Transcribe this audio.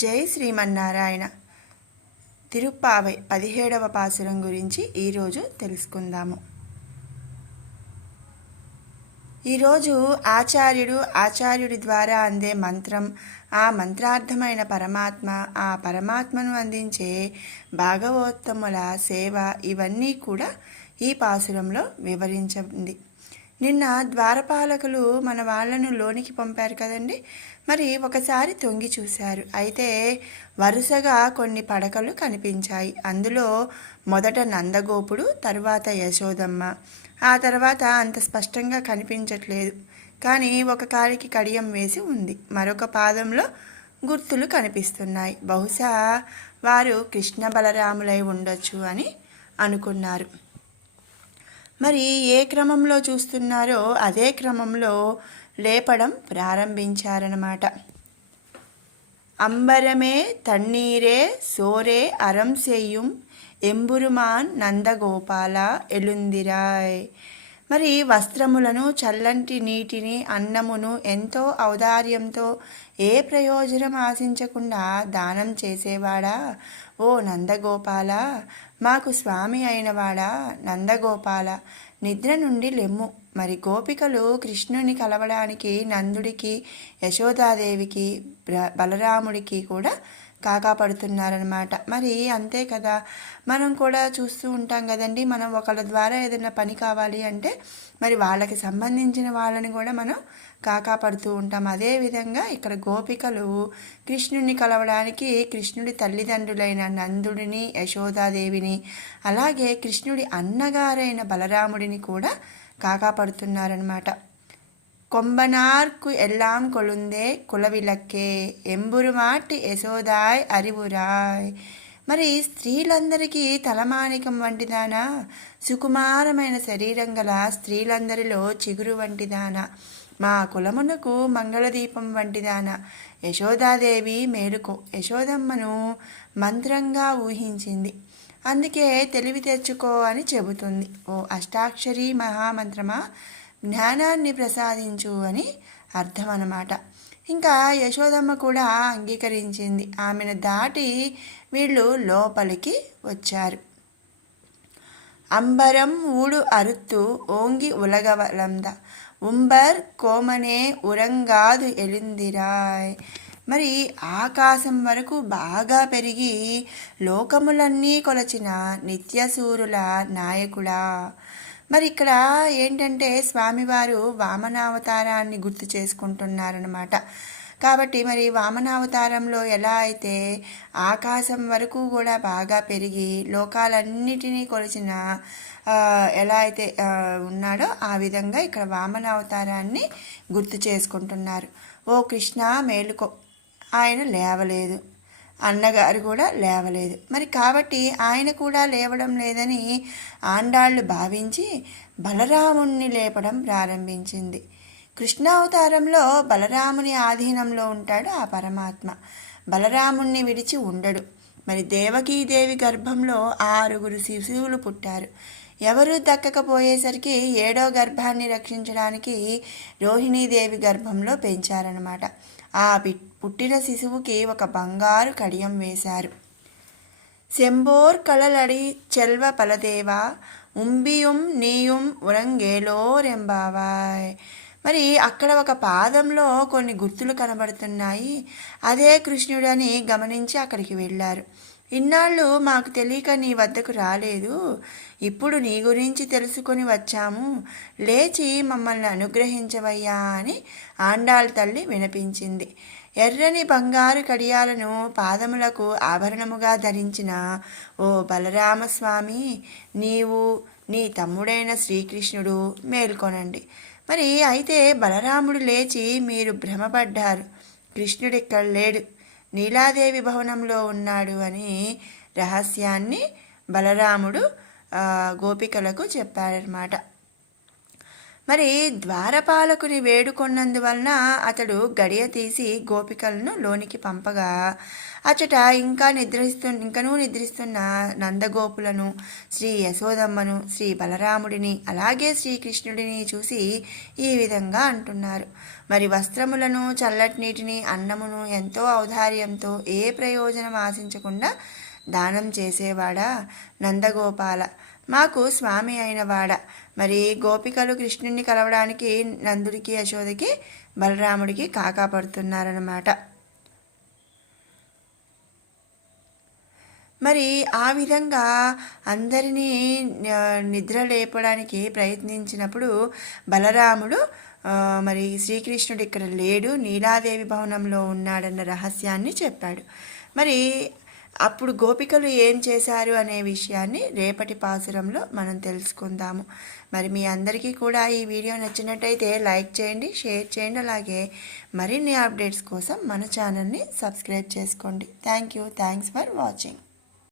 జై శ్రీమన్నారాయణ. తిరుప్పావై 17వ పాసురం గురించి ఈరోజు తెలుసుకుందాము. ఈరోజు ఆచార్యుడి ద్వారా అందే మంత్రం, ఆ మంత్రార్థమైన పరమాత్మ, ఆ పరమాత్మను అందించే భాగవతోత్తముల సేవ, ఇవన్నీ కూడా ఈ పాసురంలో వివరించింది. నిన్న ద్వారపాలకులు మన వాళ్ళను లోనికి పంపారు కదండి. మరి ఒకసారి తొంగి చూశారు. అయితే వరుసగా కొన్ని పడకలు కనిపించాయి. అందులో మొదట నందగోపుడు, తరువాత యశోదమ్మ, ఆ తర్వాత అంత స్పష్టంగా కనిపించట్లేదు. కానీ ఒక కాలికి కడియం వేసి ఉంది, మరొక పాదంలో గుర్తులు కనిపిస్తున్నాయి. బహుశా వారు కృష్ణ బలరాములై ఉండొచ్చు అని అనుకున్నారు. మరి ఏ క్రమంలో చూస్తున్నారో అదే క్రమంలో లేపడం ప్రారంభించారన్నమాట. అంబరమే తన్నీరే సోరే అరం సెయ్యం ఎంబురుమాన్ నందగోపాల ఎలుందిరాయ్. మరి వస్త్రములను, చల్లంటి నీటిని, అన్నమును ఎంతో ఔదార్యంతో ఏ ప్రయోజనం ఆశించకుండా దానం చేసేవాడా ఓ నందగోపాల, మాకు స్వామి అయినవాడా నందగోపాల, నిద్ర నుండి లెమ్ము. మరి గోపికలు కృష్ణుని కలవడానికి నందుడికి, యశోదాదేవికి, బలరాముడికి కూడా కాకాపడుతున్నారనమాట. మరి అంతే కదా, మనం కూడా చూస్తూ ఉంటాం కదండి. మనం ఒకళ్ళ ద్వారా ఏదైనా పని కావాలి అంటే మరి వాళ్ళకి సంబంధించిన వాళ్ళని కూడా మనం కాకాపడుతూ ఉంటాం. అదేవిధంగా ఇక్కడ గోపికలు కృష్ణుని కలవడానికి కృష్ణుడి తల్లిదండ్రులైన నందుడిని, యశోదాదేవిని, అలాగే కృష్ణుడి అన్నగారైన బలరాముడిని కూడా కాకాపడుతున్నారనమాట. கொம்பனார்க்கு எல்லாம் கொழுந்தே కులవిలక్కే ఎంబురుమాటి యశోదాయ్ అరివురాయ్. మరి స్త్రీలందరికీ తలమానికం వంటిదానా, సుకుమారమైన శరీరం గల స్త్రీలందరిలో చిగురు వంటిదానా, మా కులమునకు మంగళదీపం వంటిదానా, యశోదాదేవి మేలుకో. యశోదమ్మను మంత్రంగా ఊహించింది, అందుకే తెలివి తెచ్చుకో అని చెబుతుంది. ఓ అష్టాక్షరి మహామంత్రమా, జ్ఞానాన్ని ప్రసాదించు అని అర్థం అన్నమాట. ఇంకా యశోదమ్మ కూడా అంగీకరించింది. ఆమెను దాటి వీళ్ళు లోపలికి వచ్చారు. అంబరం ఊడు అరుత్తు ఓంగి ఉలగవలంద ఉంబర్ కోమనే ఉరంగాదు ఎలుందిరాయ్. మరి ఆకాశం వరకు బాగా పెరిగి లోకములన్నీ కొలచిన నిత్యసూరుల నాయకుడా. మరి ఇక్కడ ఏంటంటే స్వామివారు వామనావతారాన్ని గుర్తు చేసుకుంటున్నారనమాట. కాబట్టి మరి వామనావతారంలో ఎలా అయితే ఆకాశం వరకు కూడా బాగా పెరిగి లోకాలన్నిటినీ కొలిచిన ఎలా అయితే ఉన్నాడో ఆ విధంగా ఇక్కడ వామనావతారాన్ని గుర్తు చేసుకుంటున్నారు. ఓ కృష్ణ మేలుకో. ఆయన లేవలేదు, అన్నగారు కూడా లేవలేదు. మరి కాబట్టి ఆయన కూడా లేవడం లేదని ఆండాళ్ళు భావించి బలరాముణ్ణి లేపడం ప్రారంభించింది. కృష్ణావతారంలో బలరాముని ఆధీనంలో ఉంటాడు ఆ పరమాత్మ. బలరాముణ్ణి విడిచి ఉండడు. మరి దేవకీదేవి గర్భంలో 6 శిశువులు పుట్టారు. ఎవరూ దక్కకపోయేసరికి 7వ గర్భాన్ని రక్షించడానికి రోహిణీదేవి గర్భంలో పెంచారనమాట. ఆ పుట్టిన శిశువుకి ఒక బంగారు కడియం వేశారు. సెంబోర్ కళలడి చెల్వ పలదేవా ఉంబియుం నీయుం ఉరంగేలో రెంబావాయ్. మరి అక్కడ ఒక పాదంలో కొన్ని గుర్తులు కనబడుతున్నాయి. అదే కృష్ణుడని గమనించి అక్కడికి వెళ్ళారు. ఇన్నాళ్ళు మాకు తెలియక నీ వద్దకు రాలేదు, ఇప్పుడు నీ గురించి తెలుసుకొని వచ్చాము, లేచి మమ్మల్ని అనుగ్రహించవయ్యా అని ఆండాళ్ళ తల్లి వినిపించింది. ఎర్రని బంగారు కడియాలను పాదములకు ఆభరణముగా ధరించిన ఓ బలరామస్వామి, నీవు నీ తమ్ముడైన శ్రీకృష్ణుడు మేల్కొనండి. మరి అయితే బలరాముడు లేచి మీరు భ్రమపడ్డారు, కృష్ణుడిక్కడ లేడు, నీలాదేవి భవనంలో ఉన్నాడు అని రహస్యాన్ని బలరాముడు గోపికలకు చెప్పాడనమాట. మరి ద్వారపాలకుని వేడుకొన్నందువలన అతడు గడియ తీసి గోపికలను లోనికి పంపగా అచట ఇంకనూ నిద్రిస్తున్న నందగోపులను, శ్రీ యశోదమ్మను, శ్రీ బలరాముడిని, అలాగే శ్రీకృష్ణుడిని చూసి ఈ విధంగా అంటున్నారు. మరి వస్త్రములను, చల్లటి నీటిని, అన్నమును ఎంతో ఔదార్యంతో ఏ ప్రయోజనం ఆశించకుండా దానం చేసేవాడా నందగోపాల, మాకు స్వామి అయినవాడ. మరి గోపికలు కృష్ణుడిని కలవడానికి నందుడికి, యశోదకి, బలరాముడికి కాకా పడుతున్నారన్నమాట. మరి ఆ విధంగా అందరినీ నిద్ర లేపడానికి ప్రయత్నించినప్పుడు బలరాముడు మరి శ్రీకృష్ణుడు ఇక్కడ లేడు, నీలాదేవి భవనంలో ఉన్నాడన్న రహస్యాన్ని చెప్పాడు. మరి అప్పుడు గోపికలు ఏం చేశారు అనే విషయాన్ని రేపటి పాసురంలో మనం తెలుసుకుందాము. మరి మీ అందరికీ కూడా ఈ వీడియో నచ్చినట్టయితే లైక్ చేయండి, షేర్ చేయండి, అలాగే మరిన్ని అప్డేట్స్ కోసం మన ఛానల్ని సబ్స్క్రైబ్ చేసుకోండి. Thanks for watching.